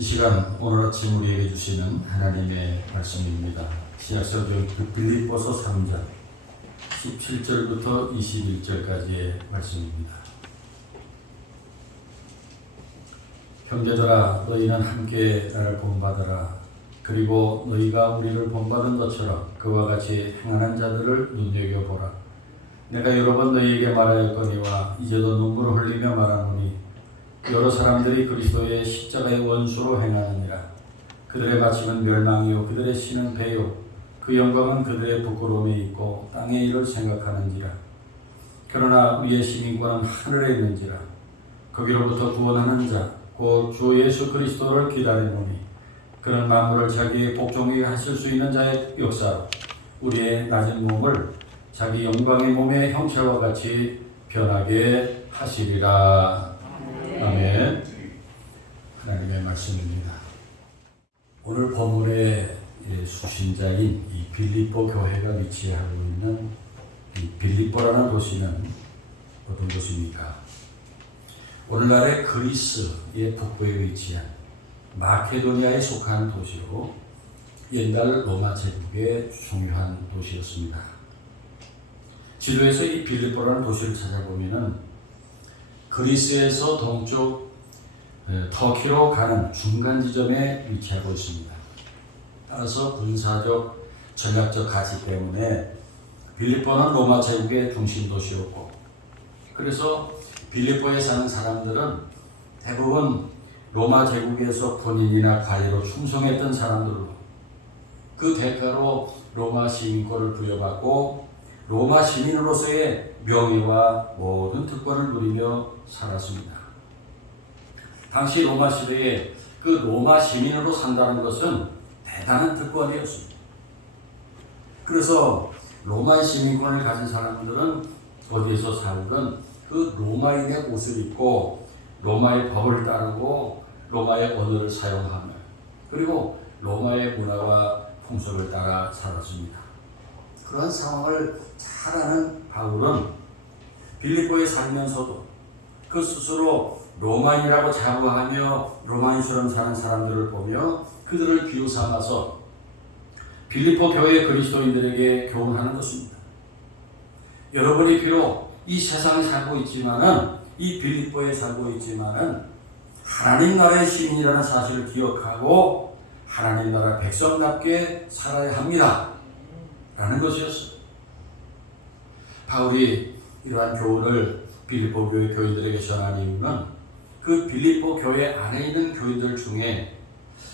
이 시간 오늘 아침 우리에게 주시는 하나님의 말씀입니다. 신약성경 빌립보서 3장 17절부터 21절까지의 말씀입니다. 형제들아, 너희는 함께 나를 본받으라. 그리고 너희가 우리를 본받은 것처럼 그와 같이 행하는 자들을 눈여겨보라. 내가 여러 번 너희에게 말하였거니와 이제도 눈물을 흘리며 말하노니 여러 사람들이 그리스도의 십자가의 원수로 행하느니라. 그들의 마침은 멸망이요 그들의 신은 배요 그 영광은 그들의 부끄러움에 있고 땅의 일을 생각하는지라. 그러나 우리의 시민권은 하늘에 있는지라. 거기로부터 구원하는 자 곧 주 예수 그리스도를 기다리노니 그는 만물을 자기의 복종에 하실 수 있는 자의 역사로 우리의 낮은 몸을 자기 영광의 몸의 형체와 같이 변하게 하시리라. 아멘. 하나님의 말씀입니다. 오늘 본문의 수신자인 이 빌립보 교회가 위치하고 있는 이 빌립보라는 도시는 어떤 곳입니까? 오늘날의 그리스의 북부에 위치한 마케도니아에 속한 도시로 옛날 로마 제국의 중요한 도시였습니다. 지도에서 이 빌립보라는 도시를 찾아보면은 그리스에서 동쪽 터키로 가는 중간 지점에 위치하고 있습니다. 따라서 군사적, 전략적 가치 때문에 빌립보는 로마 제국의 중심 도시였고, 그래서 빌립보에 사는 사람들은 대부분 로마 제국에서 본인이나 관리로 충성했던 사람들로 그 대가로 로마 시민권을 부여받고 로마 시민으로서의 명예와 모든 특권을 누리며 살았습니다. 당시 로마 시대에 그 로마 시민으로 산다는 것은 대단한 특권이었습니다. 그래서 로마 시민권을 가진 사람들은 어디에서 살든 그 로마인의 옷을 입고 로마의 법을 따르고 로마의 언어를 사용하며 그리고 로마의 문화와 풍속을 따라 살았습니다. 그런 상황을 잘 아는 바울은 빌립보에 살면서도 그 스스로 로마인이라고 자부하며 로마인처럼 사는 사람들을 보며 그들을 비유삼아서 빌립보 교회 그리스도인들에게 교훈하는 것입니다. 여러분이 비록 이 세상에 살고 있지만은, 이 빌립보에 살고 있지만은 하나님 나라의 시민이라는 사실을 기억하고 하나님 나라 백성답게 살아야 합니다 라는 것이었어요. 바울이 이러한 교훈을 빌립보 교회 교인들에게 전한 이유는 그 빌립보 교회 안에 있는 교인들 중에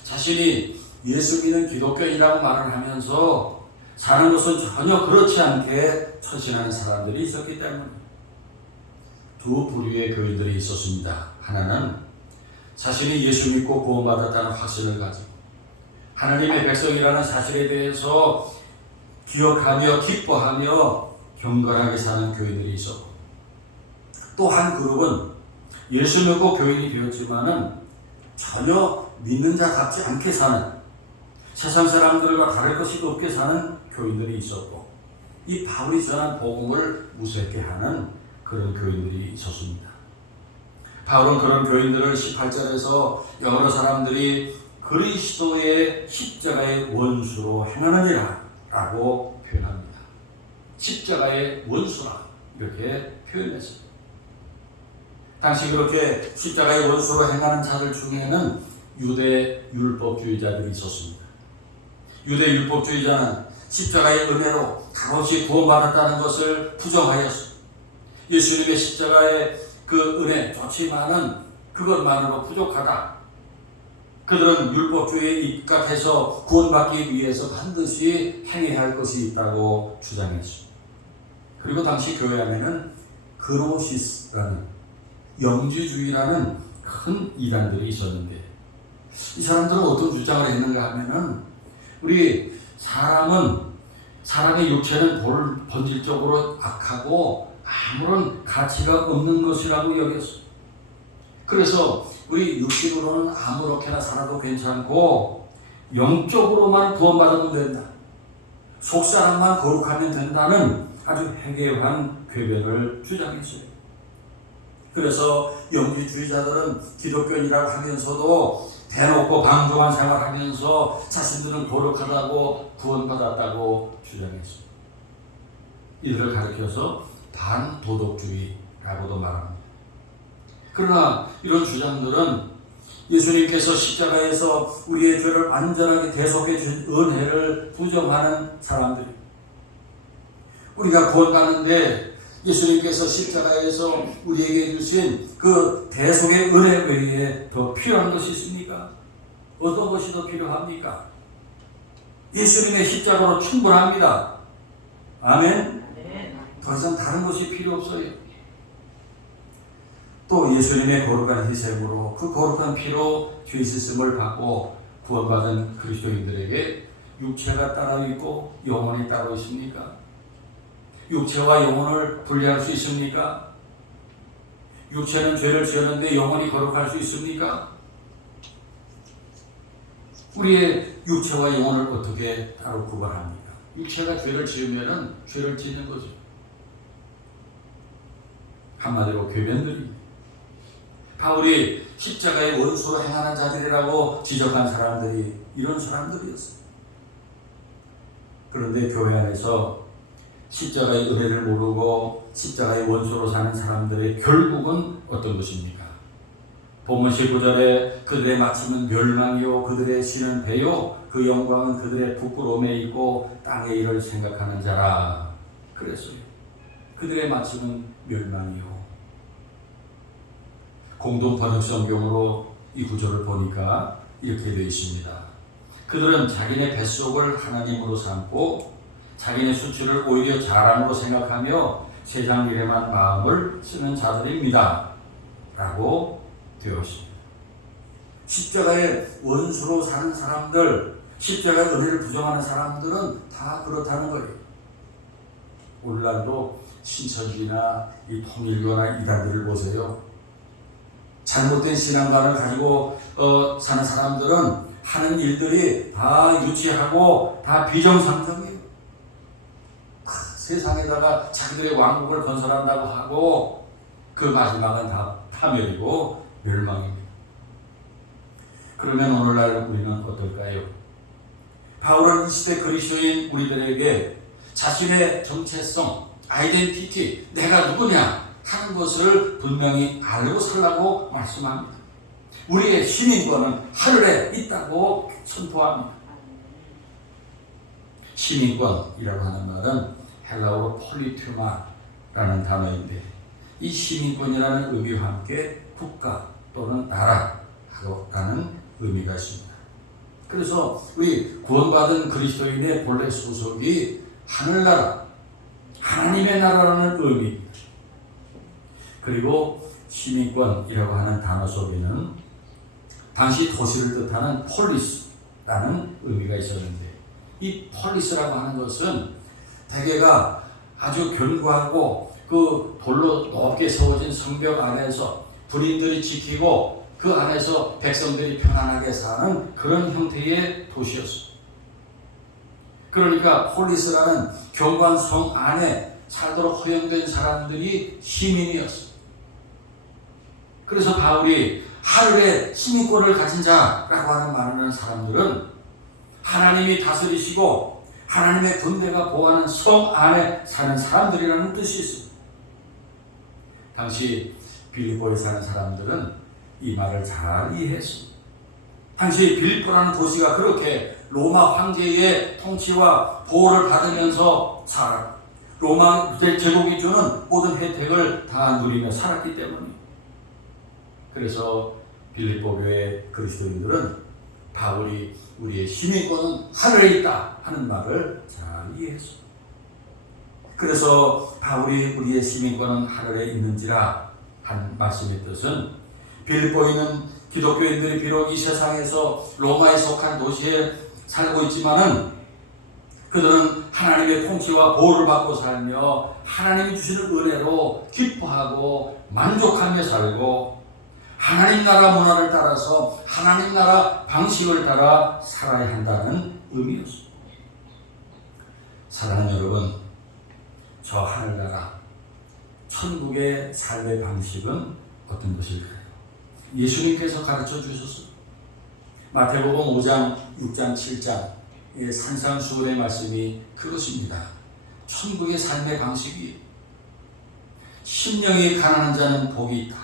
자신이 예수 믿는 기독교인이라고 말을 하면서 사는 것은 전혀 그렇지 않게 처신하는 사람들이 있었기 때문입니다. 두 부류의 교인들이 있었습니다. 하나는 자신이 예수 믿고 구원받았다는 확신을 가지고 하나님의 백성이라는 사실에 대해서 기억하며 기뻐하며 경건하게 사는 교인들이 있었고, 또 한 그룹은 예수 믿고 교인이 되었지만은 전혀 믿는 자답지 않게 사는, 세상 사람들과 다를 것이 없게 사는 교인들이 있었고, 이 바울이 전한 복음을 무색해 하는 그런 교인들이 있었습니다. 바울은 그런 교인들을 18절에서 여러 사람들이 그리스도의 십자가의 원수로 행하느니라 라고 표현합니다. 십자가의 원수라 이렇게 표현했습니다. 당시 그렇게 십자가의 원수로 행하는 자들 중에는 유대 율법주의자들이 있었습니다. 유대 율법주의자는 십자가의 은혜로 값없이 구원받았다는 것을 부정하였습니다. 예수님의 십자가의 그 은혜 좋지만은 그것만으로 부족하다. 그들은 율법주의에 입각해서 구원받기 위해서 반드시 행해야 할 것이 있다고 주장했습니다. 그리고 당시 교회 안에는 그노시스라는 영지주의라는 큰 이단들이 있었는데, 이 사람들은 어떤 주장을 했는가 하면은 우리 사람의 육체는 본질적으로 악하고 아무런 가치가 없는 것이라고 여겼어요. 그래서 우리 육신으로는 아무렇게나 살아도 괜찮고 영적으로만 구원받으면 된다, 속사람만 거룩하면 된다는 아주 해괴한 궤변을 주장했어요. 그래서 영지주의자들은 기독교인이라고 하면서도 대놓고 방종한 생활하면서 자신들은 거룩하다고 구원받았다고 주장했습니다. 이들을 가리켜서 반도덕주의라고도 말합니다. 그러나 이런 주장들은 예수님께서 십자가에서 우리의 죄를 완전하게 대속해 준 은혜를 부정하는 사람들입니다. 우리가 구원받는데 예수님께서 십자가에서 우리에게 주신 그 대속의 은혜 외에 더 필요한 것이 있습니까? 어떤 것이 더 필요합니까? 예수님의 십자가로 충분합니다. 아멘? 더 이상 다른 것이 필요 없어요. 또 예수님의 거룩한 희생으로 그 거룩한 피로 죄 씻음을 받고 구원받은 그리스도인들에게 육체가 따로 있고 영혼이 따로 있습니까? 육체와 영혼을 분리할 수 있습니까? 육체는 죄를 지었는데 영혼이 거룩할 수 있습니까? 우리의 육체와 영혼을 어떻게 따로 구분합니까? 육체가 죄를 지으면 죄를 짓는 거죠. 한마디로 괴변들입니다. 바울이 십자가의 원수로 행하는 자들이라고 지적한 사람들이 이런 사람들이었어요. 그런데 교회 안에서 십자가의 은혜를 모르고 십자가의 원수로 사는 사람들의 결국은 어떤 것입니까? 본문 19절에 그들의 마침은 멸망이요 그들의 신은 배요 그 영광은 그들의 부끄러움에 있고 땅의 일을 생각하는 자라 그랬어요. 그들의 마침은 멸망이요. 공동 번역 성경으로 이 구절을 보니까 이렇게 되어 있습니다. 그들은 자기네 뱃속을 하나님으로 삼고 자기네 수치를 오히려 자랑으로 생각하며 세상 일에만 마음을 쓰는 자들입니다. 라고 되어 있습니다. 십자가의 원수로 사는 사람들, 십자가의 은혜를 부정하는 사람들은 다 그렇다는 거예요. 오늘날도 신천지나 이 통일교나 이단들을 보세요. 잘못된 신앙관을 가지고 사는 사람들은 하는 일들이 다 유치하고 다 비정상적이에요. 세상에다가 자기들의 왕국을 건설한다고 하고 그 마지막은 다 파멸이고 멸망입니다. 그러면 오늘날 우리는 어떨까요? 바울은 이 시대 그리스도인 우리들에게 자신의 정체성, 아이덴티티, 내가 누구냐 하는 것을 분명히 알고 살라고 말씀합니다. 우리의 시민권은 하늘에 있다고 선포합니다. 시민권이라고 하는 말은 헬라어로 폴리투마라는 단어인데 이 시민권이라는 의미와 함께 국가 또는 나라라는 의미가 있습니다. 그래서 우리 구원받은 그리스도인의 본래 소속이 하늘나라, 하나님의 나라라는 의미입니다. 그리고 시민권이라고 하는 단어 속에는 당시 도시를 뜻하는 폴리스라는 의미가 있었는데 이 폴리스라고 하는 것은 대개가 아주 견고하고 그 돌로 높게 세워진 성벽 안에서 군인들이 지키고 그 안에서 백성들이 편안하게 사는 그런 형태의 도시였습니다. 그러니까 폴리스라는 견고한 성 안에 살도록 허용된 사람들이 시민이었습니다. 그래서 바울이 하늘의 시민권을 가진 자라고 하는 말하는 사람들은 하나님이 다스리시고 하나님의 군대가 보호하는 성 안에 사는 사람들이라는 뜻이 있습니다. 당시 빌립보에 사는 사람들은 이 말을 잘 이해했습니다. 당시 빌립보라는 도시가 그렇게 로마 황제의 통치와 보호를 받으면서 살았고 로마 제국이 주는 모든 혜택을 다 누리며 살았기 때문입니다. 그래서 빌립보 교회 그리스도인들은 바울이 우리의 시민권은 하늘에 있다 하는 말을 잘 이해했습니다. 그래서 바울이 우리의 시민권은 하늘에 있는지라 한 말씀의 뜻은 빌립보에 있는 기독교인들이 비록 이 세상에서 로마에 속한 도시에 살고 있지만은 그들은 하나님의 통치와 보호를 받고 살며 하나님이 주시는 은혜로 기뻐하고 만족하며 살고 하나님 나라 문화를 따라서 하나님 나라 방식을 따라 살아야 한다는 의미였습니다. 사랑하는 여러분, 저 하늘나라 천국의 삶의 방식은 어떤 것일까요? 예수님께서 가르쳐 주셔서 마태복음 5장, 6장, 7장 산상수훈의 말씀이 그것입니다. 천국의 삶의 방식이 심령이 가난한 자는 복이 있다.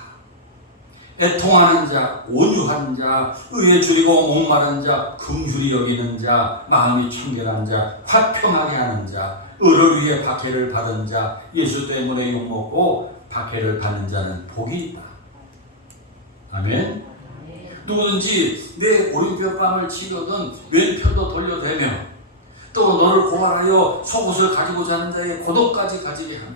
애통하는 자, 온유한 자, 의에 줄이고 목마른 자, 긍휼히 여기는 자, 마음이 청결한 자, 화평하게 하는 자, 의를 위해 박해를 받은 자, 예수 때문에 욕먹고 박해를 받는 자는 복이 있다. 아멘. 누구든지 내 오른편뺨을 치거든 왼편도 돌려대며 또 너를 고발하여 속옷을 가지고자 하는 자의 고독까지 가지게 하며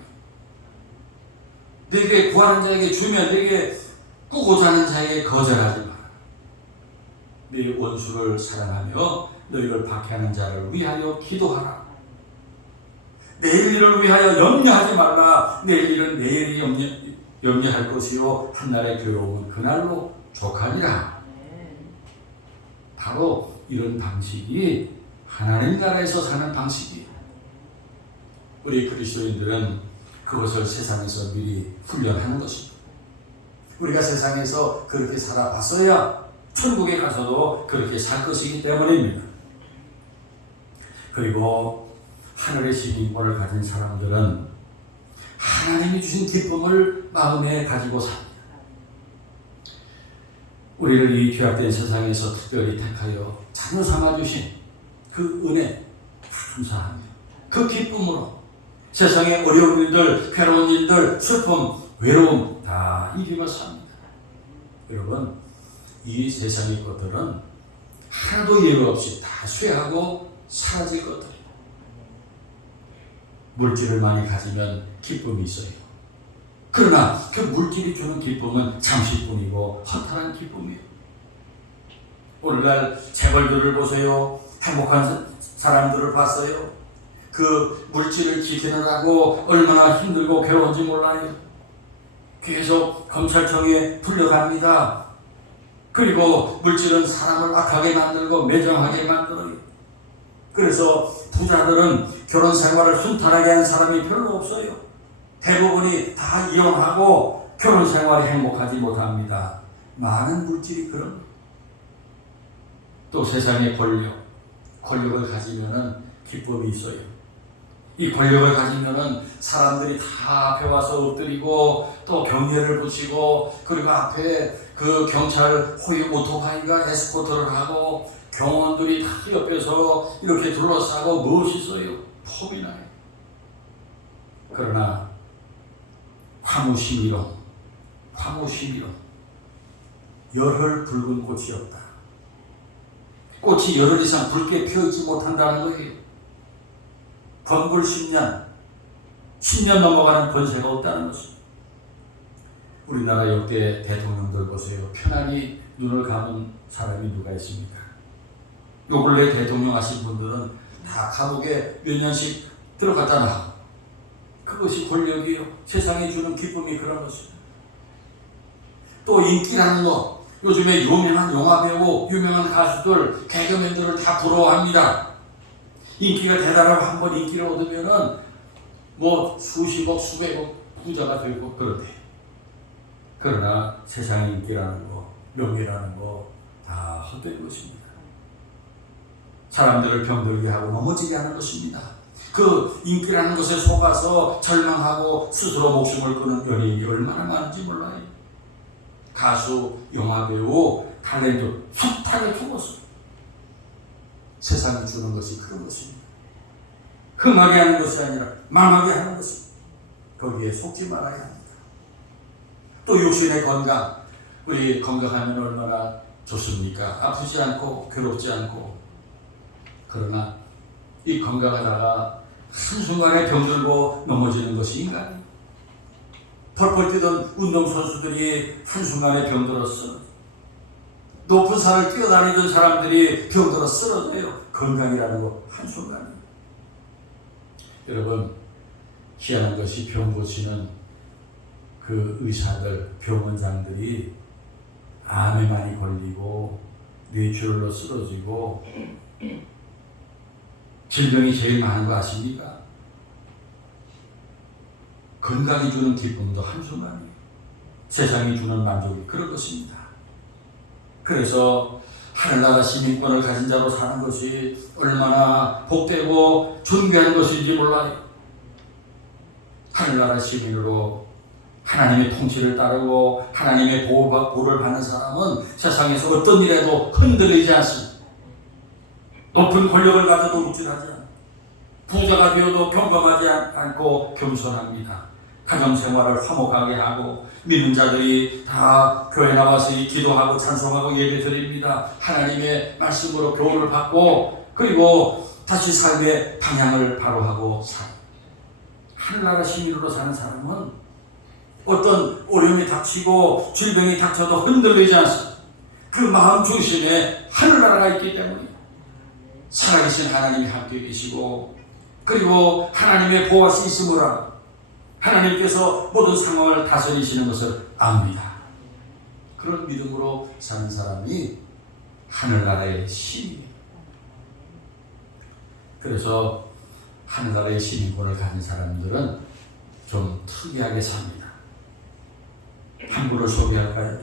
내게 구하는 자에게 주며 내게 꾸고자 하는 자에게 거절하지 마라. 네 원수를 사랑하며 너희를 박해하는 자를 위하여 기도하라. 내일 일을 위하여 염려하지 말라. 내일 일은 내일이 염려할 것이요 한날의 괴로움은 그날로 족하리라. 바로 이런 방식이 하나님 나라에서 사는 방식이에요. 우리 그리스도인들은 그것을 세상에서 미리 훈련하는 것입니다. 우리가 세상에서 그렇게 살아봤어야 천국에 가서도 그렇게 살 것이기 때문입니다. 그리고 하늘의 시민권을 가진 사람들은 하나님이 주신 기쁨을 마음에 가지고 삽니다. 우리를 이 죄악된 세상에서 특별히 택하여 자녀 삼아주신 그 은혜 감사하며 그 기쁨으로 세상의 어려운 일들, 괴로운 일들, 슬픔, 외로움 다 이기며 삽니다. 여러분, 이 세상의 것들은 하나도 예외 없이 다 쇠하고 사라질 것들이에요. 물질을 많이 가지면 기쁨이 있어요. 그러나 그 물질이 주는 기쁨은 잠시뿐이고 허탈한 기쁨이에요. 오늘날 재벌들을 보세요. 행복한 사람들을 봤어요. 그 물질을 지키느라고 얼마나 힘들고 괴로운지 몰라요. 계속 검찰청에 불려갑니다. 그리고 물질은 사람을 악하게 만들고 매정하게 만들어요. 그래서 부자들은 결혼 생활을 순탄하게 하는 사람이 별로 없어요. 대부분이 다 이혼하고 결혼 생활이 행복하지 못합니다. 많은 물질이 그런 거예요. 또 세상의 권력을 가지면은 기쁨이 있어요. 이 권력을 가지면은 사람들이 다 앞에 와서 엎드리고 또 경례를 붙이고 그리고 앞에 그 경찰 호위 오토바이가 에스코트를 하고 경호원들이 다 옆에서 이렇게 둘러싸고 멋있어요. 폼이 나요. 그러나 화무시미로 열흘 붉은 꽃이 없다. 꽃이 열흘 이상 붉게 피어있지 못한다는 거예요. 건불 10년 넘어가는 권세가 없다는 것입니다. 우리나라 역대 대통령들 보세요. 편안히 눈을 감은 사람이 누가 있습니까? 요 근래 대통령 하신 분들은 다 감옥에 몇 년씩 들어갔다 나와. 그것이 권력이요. 세상에 주는 기쁨이 그런 것입니다. 또 인기라는 거. 요즘에 유명한 영화배우, 유명한 가수들, 개그맨들을 다 부러워합니다. 인기가 대단하고 한번 인기를 얻으면은 뭐 수십억, 수백억 부자가 되고 그렇대. 그러나 세상의 인기라는 거, 명예라는 거 다 헛된 것입니다. 사람들을 병들게 하고 넘어지게 하는 것입니다. 그 인기라는 것에 속아서 절망하고 스스로 목숨을 끊는 연예인이 얼마나 많은지 몰라요. 가수, 영화배우, 탤런트 숱하게 죽었어요. 세상이 주는 것이 그런 것입니다. 흥하게 하는 것이 아니라 망하게 하는 것입니다. 거기에 속지 말아야 합니다. 또 육신의 건강, 우리 건강하면 얼마나 좋습니까? 아프지 않고 괴롭지 않고. 그러나 이 건강하다가 한순간에 병들고 넘어지는 것이 인간이에요. 펄펄 뛰던 운동선수들이 한순간에 병들었어. 높은 산을 뛰어다니던 사람들이 병들어 쓰러져요. 건강이라는 거 한순간에. 여러분, 희한한 것이 병 고치는 그 의사들, 병원장들이 암에 많이 걸리고 뇌출혈로 쓰러지고 질병이 제일 많은 거 아십니까? 건강이 주는 기쁨도 한순간이에요. 세상이 주는 만족이 그런 것입니다. 그래서 하늘나라 시민권을 가진 자로 사는 것이 얼마나 복되고 존귀한 것인지 몰라요. 하늘나라 시민으로 하나님의 통치를 따르고 하나님의 보호를 받는 사람은 세상에서 어떤 일에도 흔들리지 않습니다. 높은 권력을 가져도 묵직하지 않습니다. 부자가 되어도 경감하지 않고 겸손합니다. 가정생활을 화목하게 하고 믿는 자들이 다 교회 나와서 기도하고 찬송하고 예배드립니다. 하나님의 말씀으로 교훈을 받고 그리고 다시 삶의 방향을 바로하고 하늘나라 시민으로 사는 사람은 어떤 어려움이 닥치고 질병이 닥쳐도 흔들리지 않습니다. 그 마음 중심에 하늘나라가 있기 때문에 살아계신 하나님이 함께 계시고 그리고 하나님의 보호하시 있으므로 하나님께서 모든 상황을 다스리시는 것을 압니다. 그런 믿음으로 사는 사람이 하늘나라의 시민이에요. 그래서 하늘나라의 시민권을 가진 사람들은 좀 특이하게 삽니다. 한 분을 소개할까요?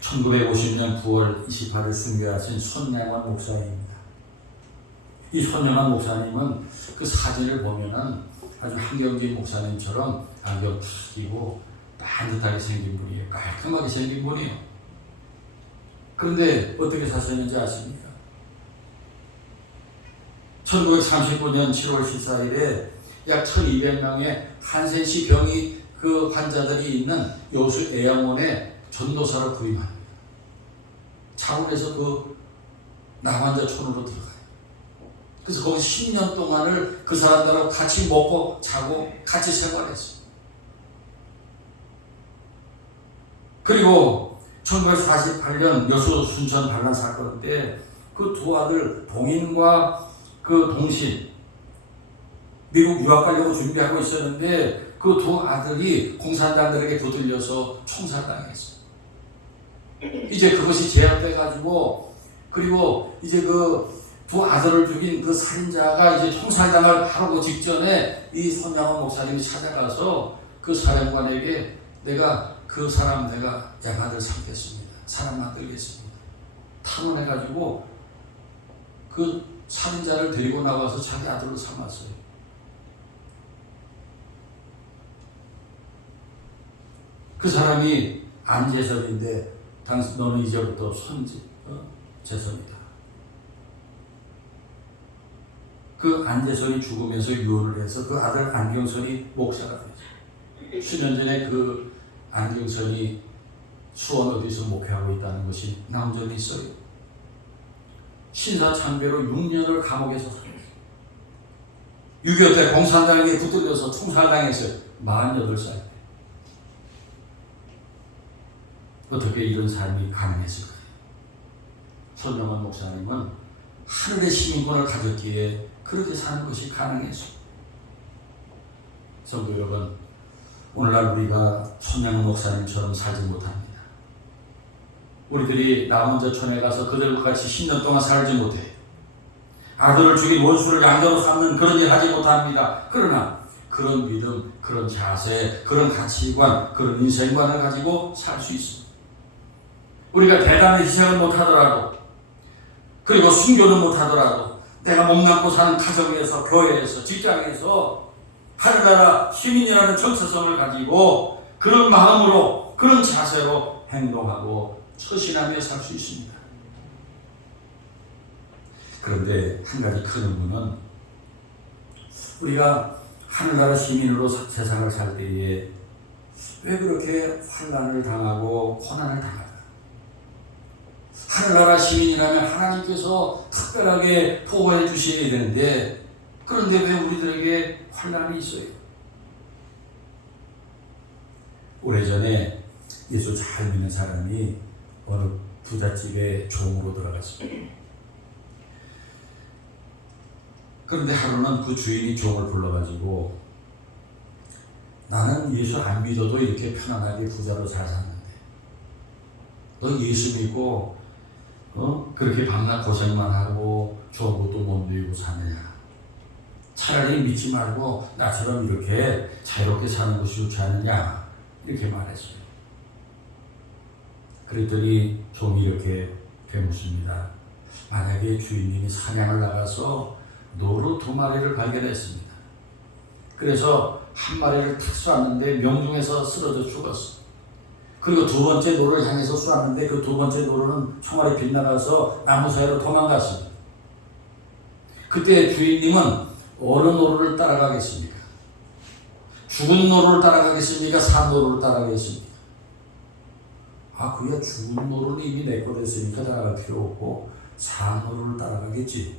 1950년 9월 28일 순교하신 손양원 목사입니다. 이 손양원 목사님은 그 사진을 보면은 아주 한경진 목사님처럼 안경 탁 끼고 반듯하게 생긴 분이에요. 깔끔하게 생긴 분이에요. 그런데 어떻게 사셨는지 아십니까? 1939년 7월 14일에 약 1200명의 한센시 병이 그 환자들이 있는 여수 애양원에 전도사로 부임합니다. 차원에서 그 나환자촌으로 들어가요. 그래서 거기 10년 동안을 그 사람들하고 같이 먹고 자고 같이 생활했어요. 그리고 1948년 여수 순천 반란 사건 때 그 두 아들 동인과 그 동신 미국 유학 가려고 준비하고 있었는데 그 두 아들이 공산당들에게 붙들려서 총살당했어요. 이제 그것이 제압돼 가지고 그리고 이제 그 두 아들을 죽인 그 살인자가 이제 총살당을 하고 직전에 이 손양원 목사님이 찾아가서 그 사령관에게 내가 그 사람 내가 양아들 삼겠습니다. 사람 만들겠습니다. 탐원해가지고 그 살인자를 데리고 나와서 자기 아들로 삼았어요. 그 사람이 안재선인데 당신 너는 이제부터 재선이다. 그 안재선이 죽으면서 유언을 해서 그 아들 안경선이 목사가 되죠. 수년 전에 그 안경선이 수원 어디서 목회하고 있다는 것이 나온 적이 있어요. 신사참배로 6년을 감옥에서 살았어요. 6.25 때 공산당에게 붙들려서 총살당했어요. 48살. 어떻게 이런 삶이 가능했을까요? 손영원 목사님은 하늘의 시민권을 가졌기에 그렇게 사는 것이 가능했습니다. 성도 여러분, 오늘날 우리가 손영원 목사님처럼 살지 못합니다. 우리들이 남원저촌에 가서 그들과 같이 10년 동안 살지 못해요. 아들을 죽인 원수를 양자로 삼는 그런 일 하지 못합니다. 그러나 그런 믿음, 그런 자세, 그런 가치관, 그런 인생관을 가지고 살 수 있습니다. 우리가 대단한 희생을 못하더라도 그리고 순교는 못하더라도 내가 몸담고 사는 가정에서 교회에서 직장에서 하늘나라 시민이라는 정체성을 가지고 그런 마음으로 그런 자세로 행동하고 처신하며 살 수 있습니다. 그런데 한 가지 큰 의문은 우리가 하늘나라 시민으로 세상을 살 때에 왜 그렇게 환난을 당하고 고난을 당할까? 하늘나라 시민이라면 하나님께서 특별하게 보호해 주셔야 되는데 그런데 왜 우리들에게 환난이 있어요? 오래전에 예수 잘 믿는 사람이 어느 부잣집에 종으로 들어갔습니다. 그런데 하루는 그 주인이 종을 불러가지고 나는 예수 안 믿어도 이렇게 편안하게 부자로 잘 사는데 너 예수 믿고 그렇게 밤낮 고생만 하고 좋은 것도 못 누리고 사느냐. 차라리 믿지 말고 나처럼 이렇게 자유롭게 사는 것이 좋지 않느냐. 이렇게 말했어요. 그랬더니 종이 이렇게 되묻습니다. 만약에 주인님이 사냥을 나가서 노루 2마리를 발견했습니다. 그래서 한 마리를 탁 쐈는데 명중에서 쓰러져 죽었어. 그리고 2번째 노루를 향해서 쐈는데 그 2번째 노루는 총알이 빗나가서 나무 사이로 도망갔습니다. 그때 주인님은 어느 노루를 따라가겠습니까? 죽은 노루를 따라가겠습니까? 산 노루를 따라가겠습니까? 그야 죽은 노루는 이미 내 거 됐으니까 따라갈 필요 없고 산 노루를 따라가겠지.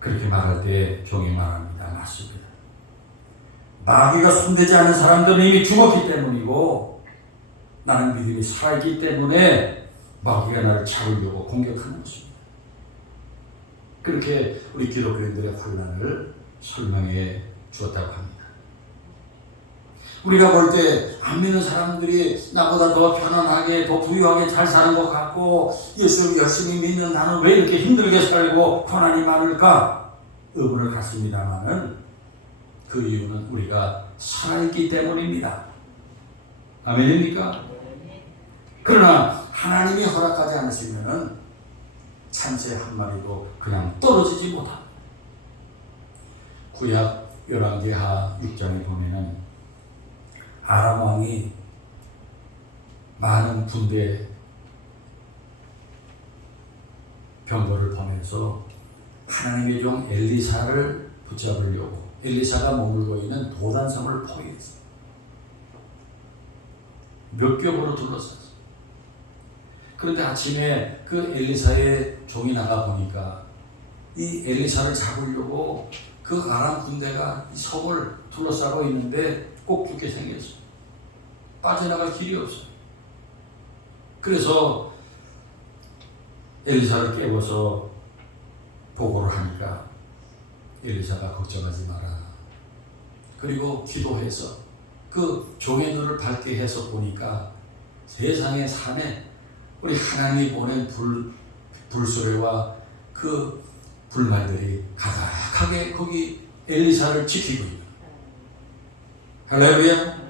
그렇게 말할 때 종이 말합니다. 맞습니다. 마귀가 손대지 않은 사람들은 이미 죽었기 때문이고 나는 믿음이 살아있기 때문에 마귀가 나를 잡으려고 공격하는 것입니다. 그렇게 우리 기독교인들의 혼란을 설명해 주었다고 합니다. 우리가 볼 때 안 믿는 사람들이 나보다 더 편안하게 더 부유하게 잘 사는 것 같고 예수를 열심히 믿는 나는 왜 이렇게 힘들게 살고 고난이 많을까 의문을 갖습니다마는 그 이유는 우리가 살아있기 때문입니다. 아멘입니까? 그러나 하나님이 허락하지 않으시면은 참새 한 마리도 그냥 떨어지지 못합니다. 구약 열왕기하 6장에 보면은 아람 왕이 많은 군대 병거를 보내서 하나님의 종 엘리사를 붙잡으려고 엘리사가 머물고 있는 도단성을 포위했어요. 몇 겹으로 둘러쌌어요. 그런데 아침에 그 엘리사의 종이 나가 보니까 이 엘리사를 잡으려고 그 아람 군대가 이 성을 둘러싸고 있는데 꼭 죽게 생겼어요. 빠져나갈 길이 없어요. 그래서 엘리사를 깨워서 보고를 하니까 엘리사가 걱정하지 마라. 그리고 기도해서 그 종의 눈을 밝게 해서 보니까 세상의 산에 우리 하나님이 보낸 불소리와 그 불말들이 가득하게 거기 엘리사를 지키고 있는. 할렐루야.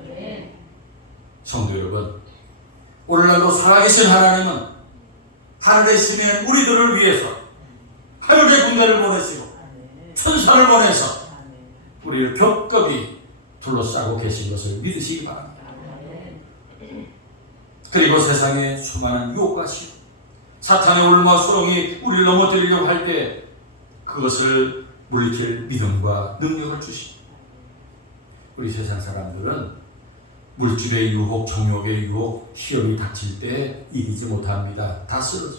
성도 여러분, 오늘날도 살아계신 하나님은 하늘에 있으면 우리들을 위해서 하늘의 군대를 보내시고 천사를 보내서 우리를 겹겹이 둘러싸고 계신 것을 믿으시기 바랍니다. 그리고 세상에 수많은 유혹과 시험, 사탄의 울마 수렁이 우리를 넘어뜨리려고 할 때 그것을 물리칠 믿음과 능력을 주십니다. 우리 세상 사람들은 물질의 유혹, 정욕의 유혹, 시험이 닥칠 때 이기지 못합니다. 다 쓰러져.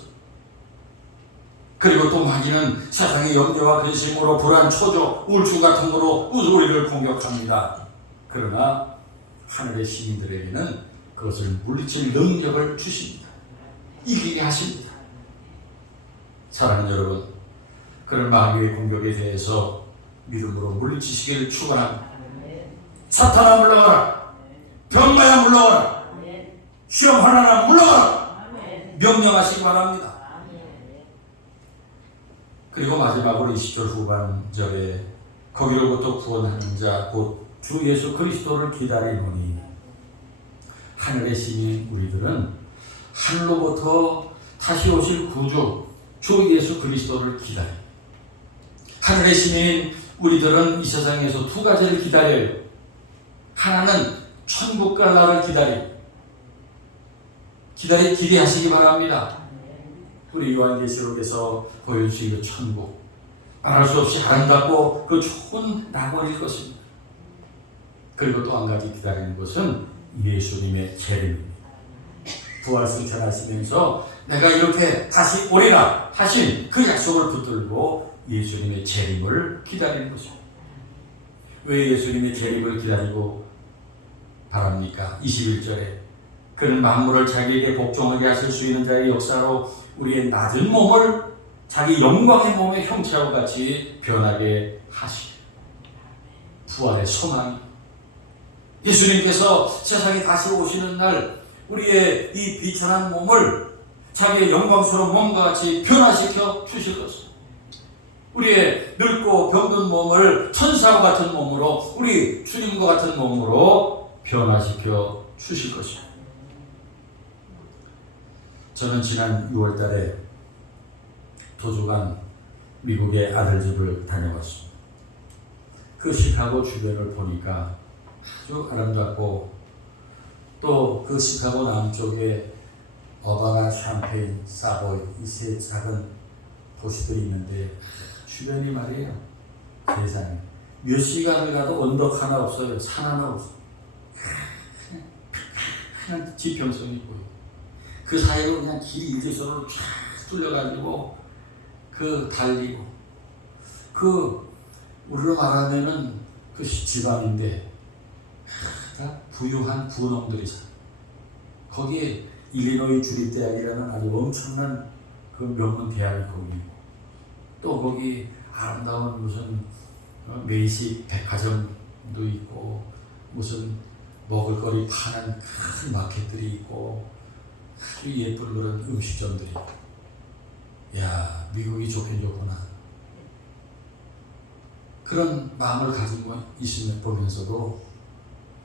그리고 또 마귀는 세상의 염려와 근심으로 불안, 초조, 우울증 같은 거로 우리를 공격합니다. 그러나 하늘의 시민들에게는 그것을 물리칠 능력을 주십니다. 이기게 하십니다. 사랑하는 여러분, 그런 마귀의 공격에 대해서 믿음으로 물리치시기를 축원합니다. 사탄아 물러가라. 병마야 물러가라. 시험 하나나 물러가라. 명령하시기 바랍니다. 그리고 마지막으로 20절 후반절에 거기로부터 구원하는 자 곧 주 예수 그리스도를 기다리노니 하늘의 시민 우리들은 하늘로부터 다시 오실 구주 주 예수 그리스도를 기다립니다. 하늘의 시민 우리들은 이 세상에서 2가지를 기다려요. 하나는 천국 갈 날을 기대하시기 바랍니다. 우리 요한계시록에서 보여주신 그 천국, 말할 수 없이 아름답고 그 좋은 낙원일 것입니다. 그리고 또 한 가지 기다리는 것은 예수님의 재림입니다. 부활 승천하시면서 내가 이렇게 다시 오리라 하신 그 약속을 붙들고 예수님의 재림을 기다리는 것입니다. 왜 예수님의 재림을 기다리고 바랍니까? 21절에 그는 만물을 자기에게 복종하게 하실 수 있는 자의 역사로 우리의 낮은 몸을 자기 영광의 몸의 형체와 같이 변하게 하시리. 부활의 소망. 예수님께서 세상에 다시 오시는 날 우리의 이 비천한 몸을 자기의 영광스러운 몸과 같이 변화시켜 주실 것입니다. 우리의 늙고 병든 몸을 천사와 같은 몸으로 우리 주님과 같은 몸으로 변화시켜 주실 것입니다. 저는 지난 6월 달에 도주간 미국의 아들집을 다녀왔습니다. 그 시카고 주변을 보니까 아주 아름답고 또 그 시카고 남쪽에 어바나, 샴페인, 사보이 이 세 작은 도시들이 있는데 주변이 말이에요. 세상에 몇 시간을 가도 언덕 하나 없어요. 산 하나 없어요. 그냥 지평선이 보여요. 그 사이로 그냥 길이 일직선으로 쫙 뚫려가지고 그 달리고 그 우리로 말하면은 그 지방인데 다 부유한 부농들이 살. 거기에 일리노이 주립대학이라는 아주 엄청난 그 명문 대학이 거기 있고 또 거기 아름다운 무슨 메이시 백화점도 있고 무슨 먹을거리 파는 큰 마켓들이 있고 아주 예쁜 그런 음식점들이 있고 야 미국이 좋긴 좋구나 그런 마음을 가지고 있으면 보면서도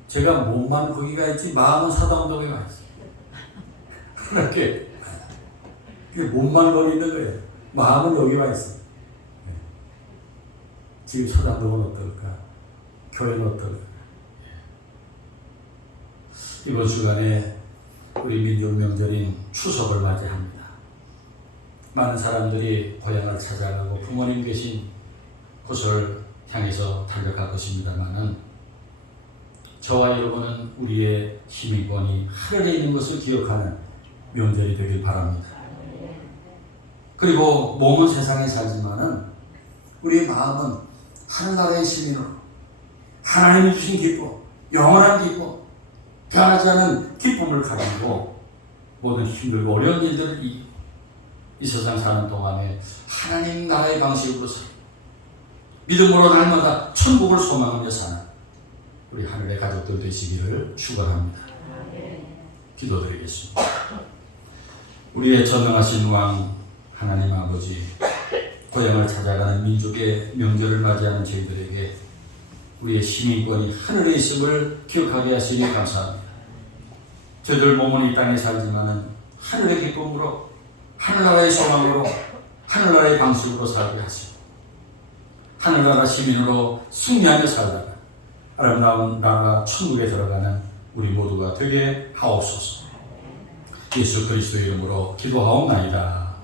제가 몸만 거기가 있지 마음은 사당동에 가 있어요. 그렇게 몸만 거기 있는 거예요. 마음은 여기 와 있어요. 지금 서당동은 어떨까? 교회는 어떨까? 이번 주간에 우리 민족 명절인 추석을 맞이합니다. 많은 사람들이 고향을 찾아가고 부모님 계신 곳을 향해서 달려갈 것입니다만은 저와 여러분은 우리의 시민권이 하늘에 있는 것을 기억하는 명절이 되길 바랍니다. 그리고 몸은 세상에 살지만은 우리의 마음은 하늘나라의 시민으로 하나님이 주신 기쁨, 영원한 기쁨, 변하지 않은 기쁨을 가지고 모든 힘들고 어려운 일들을 이 세상 사는 동안에 하나님 나라의 방식으로 살고 믿음으로 날마다 천국을 소망하며 사는 우리 하늘의 가족들 되시기를 축원합니다. 기도드리겠습니다. 우리의 전능하신 왕 하나님 아버지, 고향을 찾아가는 민족의 명절을 맞이하는 저희들에게 우리의 시민권이 하늘에 있음을 기억하게 하시니 감사합니다. 저희들 몸은 이 땅에 살지만은 하늘의 기쁨으로 하늘나라의 소망으로 하늘나라의 방식으로 살게 하시고 하늘나라 시민으로 승리하며 살다가 아름다운 나라 천국에 들어가는 우리 모두가 되게 하옵소서. 예수 그리스도의 이름으로 기도하옵나이다.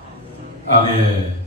아멘.